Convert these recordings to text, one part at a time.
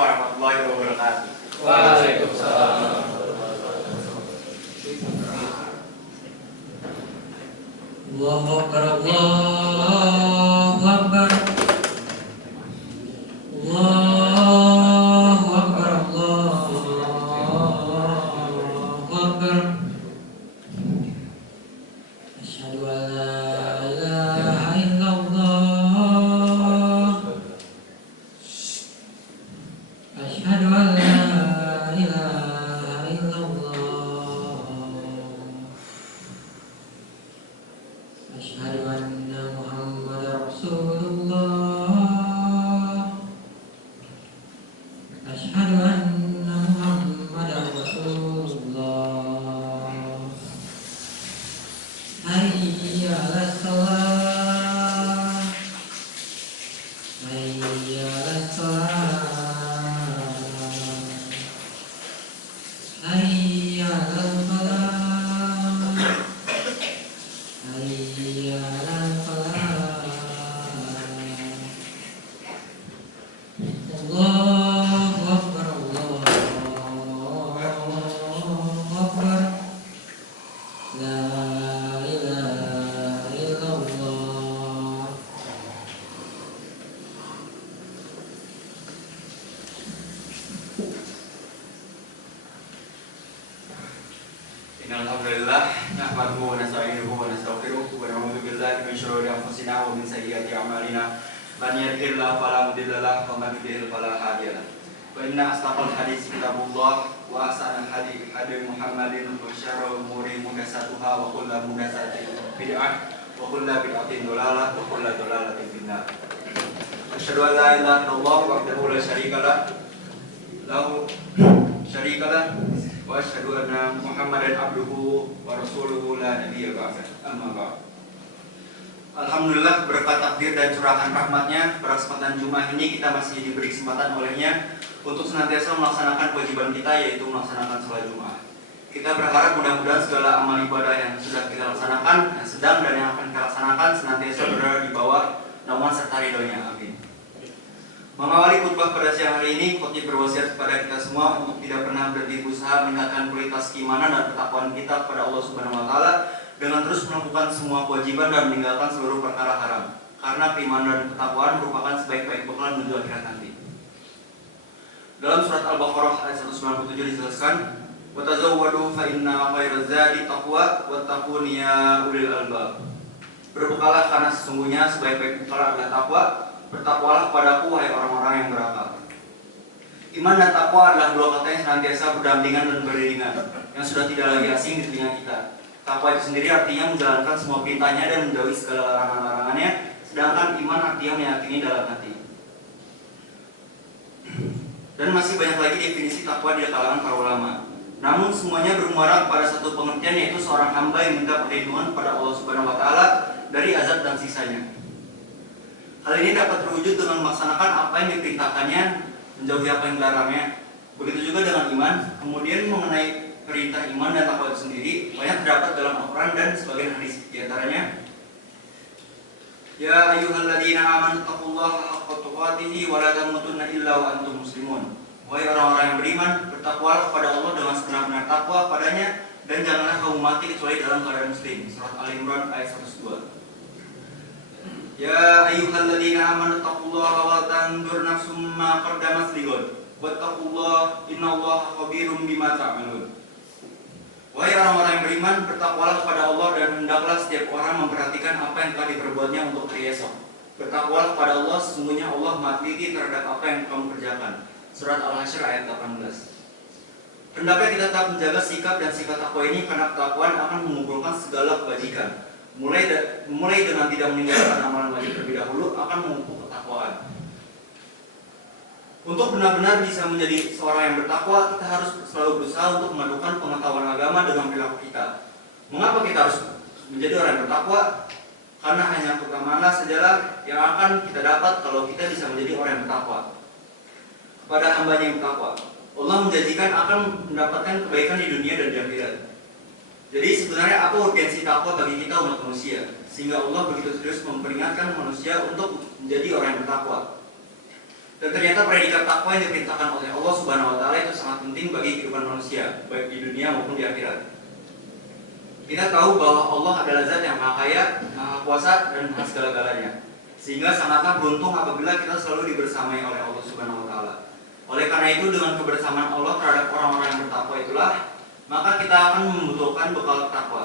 warahmatullahi wabarakatuh. Waalaikumsalam. Allahu Akbar, Allahu Akbar. Allahu Akbar, Allahu Akbar. Asyhadu an la ilaha illallah. Asyhadu an la ilaha illallah. Asyhadu anna Muhammadar Rasulullah. Asyhadu anna Muhammadar Rasulullah. Hayya 'alas shalah. Hayya 'alas shalah. Hayya 'alal falah. Hayya 'alal falah. Allahu Akbar, Allahu Akbar. La ilaha illallah. Innalhamdulillah nahmaduhu wa nasta'inuhu wa nastaghfiruh wa na'udzu billahi min shururi anfusina wa min sayyiati a'malina. Man yahdihillahu fala mudilla lahu wa man yudlil fala hadiya lahu. Wa inna asdaqal hadits kitabullah wa ahsanal hadi hadi Muhammadin wa syarrul umuri muhdatsatuha wa kullu muhdatsatin bid'ah wa kullu bid'atin dhalalah wa kullu dhalalatin finnar. Asyhadu an la ilaha illallah wahdahu la syarika lahu wa asyhadu anna Muhammadan abduhu wa rasuluhu la nabiyya ba'da. Amma ba'd. Alhamdulillah berkat takdir dan curahan rahmatnya, pada kesempatan Jumat ini kita masih diberi kesempatan olehnya untuk senantiasa melaksanakan kewajiban kita, yaitu melaksanakan sholat Jumat. Kita berharap mudah-mudahan segala amal ibadah yang sudah kita laksanakan, yang sedang dan yang akan kita laksanakan senantiasa berada di bawah naungan serta ridhonya. Amin. Mengawali khutbah pada siang hari ini, khotib berwasiat kepada kita semua untuk tidak pernah berhenti berusaha meningkatkan kualitas keimanan dan ketakwaan kita kepada Allah Subhanahu wa taala dengan terus melakukan semua kewajiban dan meninggalkan seluruh perkara haram. Karena keimanan dan ketakwaan merupakan sebaik-baik bekal menuju akhirat nanti. Dalam surat Al-Baqarah ayat 197 dijelaskan, "Wa tazawwadu fa inna khairaz zadi taqwa wattaqun ya ulil albab." Berbekalah karena sesungguhnya sebaik-baik bekal adalah takwa. Bertakwalah kepadaku wahai orang-orang yang berakal. Iman dan takwa adalah dua kata yang senantiasa berdampingan dan beriringan, yang sudah tidak lagi asing di telinga kita. Takwa itu sendiri artinya menjalankan semua perintahnya dan menjauhi segala larangan-larangannya, sedangkan iman artinya meyakini dalam hati. Dan masih banyak lagi definisi takwa di kalangan para ulama. Namun semuanya bermuara pada satu pengertian, yaitu seorang hamba yang minta perlindungan kepada Allah Subhanahu wa taala dari azab dan siksanya. Hal ini dapat terwujud dengan melaksanakan apa yang diperintahkannya, menjauhi apa yang dilarangnya. Begitu juga dengan iman. Kemudian mengenai perintah iman dan takwa itu sendiri banyak terdapat dalam Al-Quran dan sebagian hadis. Di antaranya, ya ayyuhalladzina amanu taqullaha haqqa tuqatih wa la tamutunna illa wa antum muslimun. Wahai orang-orang yang beriman, bertakwalah kepada Allah dengan sebenar-benar takwa padanya dan janganlah kamu mati kecuali dalam keadaan muslim. Surat Al-Imran ayat 102. Ya ayyuhalladzina amanu taqullaha wa tanzur nafsum ma qaddamat lighad wattaqullaha innallaha khabirum bima ta'malun. Wahai orang-orang yang beriman, bertakwalah kepada Allah dan hendaklah setiap orang memperhatikan apa yang telah diperbuatnya untuk hari esok. Bertakwalah kepada Allah, sesungguhnya Allah matliti terhadap apa yang kamu kerjakan. Surat Al-Hasyr ayat 18. Hendaknya kita tetap menjaga sikap dan sifat takwa ini karena ketakwaan akan mengumpulkan segala kebajikan. Mulai dengan tidak meninggalkan amalan wajib terlebih dahulu akan memupuk ketakwaan. Untuk benar-benar bisa menjadi seorang yang bertakwa, kita harus selalu berusaha untuk memadukan pengetahuan agama dengan perilaku kita. Mengapa kita harus menjadi orang yang bertakwa? Karena hanya keutamaan sajalah yang akan kita dapat kalau kita bisa menjadi orang yang bertakwa. Kepada hambanya yang bertakwa, Allah menjanjikan akan mendapatkan kebaikan di dunia dan di akhirat. Jadi sebenarnya apa urgensi takwa bagi kita umat manusia, sehingga Allah begitu serius memperingatkan manusia untuk menjadi orang yang bertakwa. Dan ternyata predikat takwa yang diperintahkan oleh Allah Subhanahu wa taala itu sangat penting bagi kehidupan manusia, baik di dunia maupun di akhirat. Kita tahu bahwa Allah adalah zat yang maha kaya, maha kuasa, dan maha segala-galanya. Sehingga sangatlah beruntung apabila kita selalu dibersamai oleh Allah Subhanahu wa taala. Oleh karena itu, dengan kebersamaan Allah terhadap orang-orang yang bertakwa itulah, maka kita akan membutuhkan bekal takwa.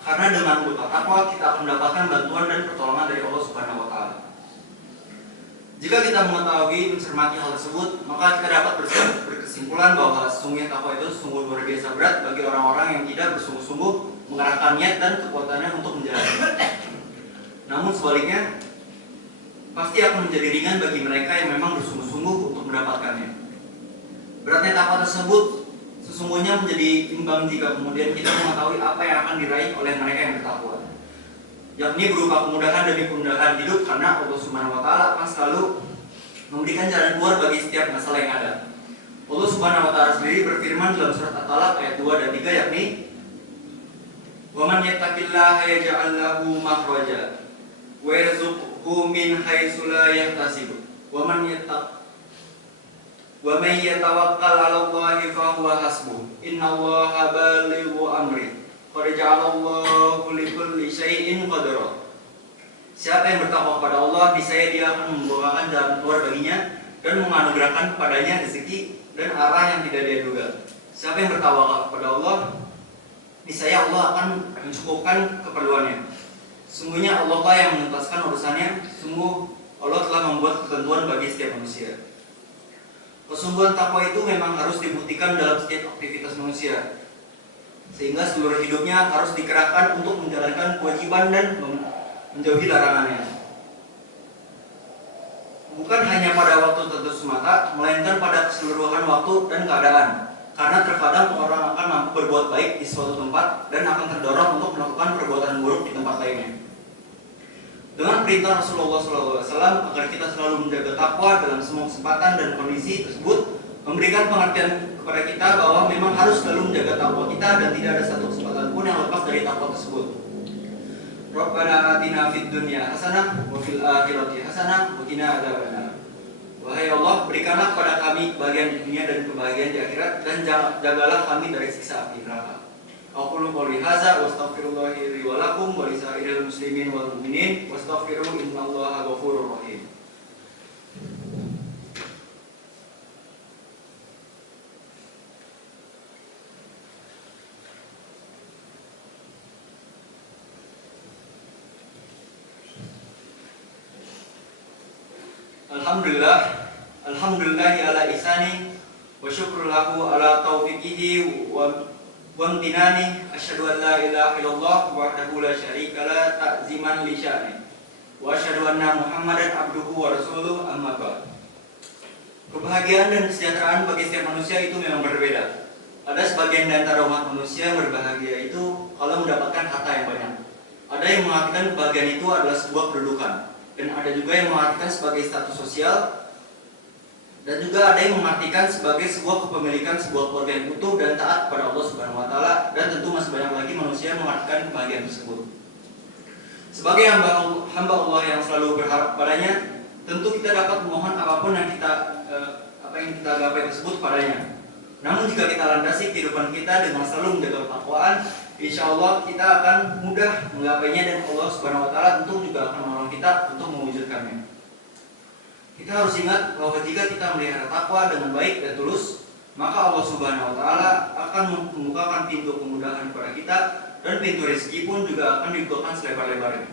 Karena dengan bekal takwa kita akan mendapatkan bantuan dan pertolongan dari Allah Subhanahu wa taala. Jika kita mengetahui mencermati hal tersebut, maka kita dapat berkesimpulan bahwa sesungguhnya takwa itu sungguh luar biasa berat bagi orang-orang yang tidak bersungguh-sungguh mengerahkan niat dan kekuatannya untuk menjalani. Namun sebaliknya, pasti akan menjadi ringan bagi mereka yang memang bersungguh-sungguh untuk mendapatkannya. Beratnya takwa tersebut sesungguhnya menjadi imbang jika kemudian kita mengetahui apa yang akan diraih oleh mereka yang bertakwa, yakni berupa kemudahan demi kemudahan hidup, karena Allah Subhanahu wa taala akan selalu memberikan jalan keluar bagi setiap masalah yang ada. Allah Subhanahu wa taala sendiri berfirman dalam surat At-Talaq ayat 2 dan 3, yakni "Wa man yattaqillaha yaj'al lahu makhraja wa yarzuqhu min haitsu la yahtasib. Wa man yatawakkal 'ala Allahi fa huwa hasbuh. Innallaha balighu amri. Qad ja'alallahu likulli syai'in qadara." Siapa yang bertakwa kepada Allah, niscaya dia akan membawakan jalan keluar baginya dan menganugerahkan kepadanya rezeki dan arah yang tidak dia duga. Siapa yang bertawakal kepada Allah, niscaya Allah akan mencukupkan keperluannya. Sungguhnya Allah lah yang menuntaskan urusannya. Sungguh Allah telah membuat ketentuan bagi setiap manusia. Kesungguhan takwa itu memang harus dibuktikan dalam setiap aktivitas manusia, sehingga seluruh hidupnya harus dikerahkan untuk menjalankan kewajiban dan menjauhi larangannya. Bukan hanya pada waktu tertentu semata, melainkan pada keseluruhan waktu dan keadaan. Karena terkadang orang akan mampu berbuat baik di suatu tempat dan akan terdorong untuk melakukan perbuatan buruk di tempat lainnya. Dengan perintah Rasulullah SAW agar kita selalu menjaga takwa dalam semua kesempatan dan kondisi tersebut, memberikan pengertian kepada kita bahwa memang harus selalu menjaga takwa kita dan tidak ada satu kesempatan pun yang lepas dari takwa tersebut. Rabbana atina fid dunya hasanah wa fil akhirati hasanah wa qina adzabannar. Wahai Allah, berikanlah kepada kami kebahagiaan di dunia dan kebahagiaan di akhirat, dan jagalah kami dari siksa api neraka. Aqulu qouli hadza wa astaghfirullahi li wa lakum wa li sa'iril muslimin wal mu'minin wastaghfiruhu innallaha ghafurur rahim. Alhamdulillahi ala ihsani wa syukru lahu ala taufiqihi wa amtinani. Asyhadu an la ilaha illallah wahdahu la syarika la ta'ziman li sya'ni wa asyhadu anna Muhammadan abduhu wa rasuluh, amma ba'd. Kebahagiaan dan kesejahteraan bagi setiap manusia itu memang berbeda. Ada sebagian di antara umat manusia yang berbahagia itu kalau mendapatkan harta yang banyak. Ada yang mengartikan kebahagiaan itu adalah sebuah kedudukan, dan ada juga yang mengartikan sebagai status sosial, dan juga ada yang mengartikan sebagai sebuah kepemilikan sebuah keluarga yang utuh dan taat kepada Allah Subhanahu wa taala, dan tentu masih banyak lagi manusia yang mengartikan kebahagiaan tersebut. Sebagai hamba Allah yang selalu berharap padanya, tentu kita dapat memohon apapun yang kita gapai tersebut padanya. Namun jika kita landasi kehidupan kita dengan selalu menjaga ketakwaan, insya Allah kita akan mudah menggapainya, dan Allah Subhanahu wa taala tentu juga akan menolong kita untuk mewujudkannya. Kita harus ingat bahwa jika kita melihara takwa dengan baik dan tulus, maka Allah Subhanahu wa taala akan membukakan pintu kemudahan kepada kita, dan pintu rezeki pun juga akan dibukakan selebar-lebarnya.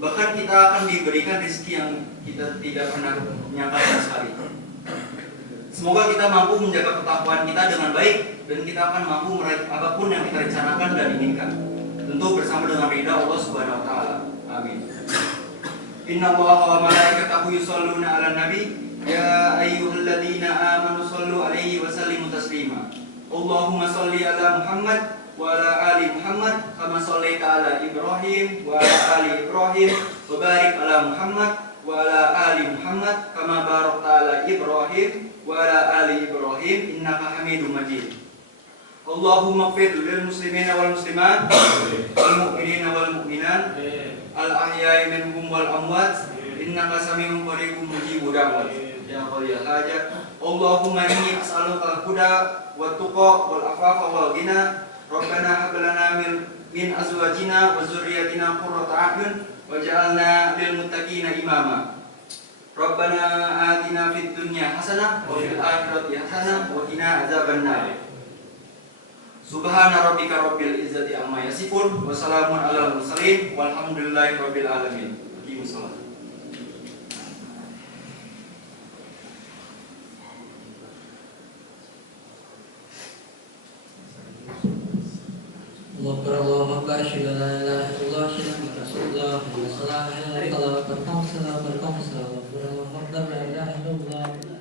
Bahkan kita akan diberikan rezeki yang kita tidak pernah menyangka sama sekali. Semoga kita mampu menjaga ketakwaan kita dengan baik, dan kita akan mampu meraih apapun yang kita rencanakan dan inginkan, tentu bersama dengan ridha Allah Subhanahu wa taala. Amin. Innallaha wa malaikatahu yusholluna 'alan nabi ya ayyuhalladzina amanu shollu 'alaihi wa sallimu taslima. Allahumma sholli 'ala Muhammad wa 'ala ali Muhammad kama shollaita 'ala Ibrahim wa 'ala ali Ibrahim wa barik 'ala Muhammad wa 'ala ali Muhammad kama barakta 'ala Ibrahim wa 'ala ali Ibrahim innaka Hamidum Majid. Allahumma ighfir lil muslimina wal muslimat wal mu'minina wal mu'minat al ahya'i minhum wal amwat innaka sami'un qaribun mujibud da'wat ya qadiyal hajat. Allahumma inni as'aluka al-huda wat tuqa wal afafa wal ghina. Rabbana hab lana min azwajina wa dzurriyyatina qurrata a'yun waj'alna lil muttaqina imama. Rabbana atina fid dunya hasanah wa fil akhirati hasanah wa qina adzabannar. Subhana rabbika rabbil izzati amma yasifun wa salamun alal mursalin walhamdulillahi rabbil alamin. Aqimus shalah. Allahu Akbar, asyhadu an la ilaha illallah, asyhadu anna rasulullah, hayya 'alas shalah, hayya 'alal falah, barkamsalah, Allahu Akbar, la ilaha illallah.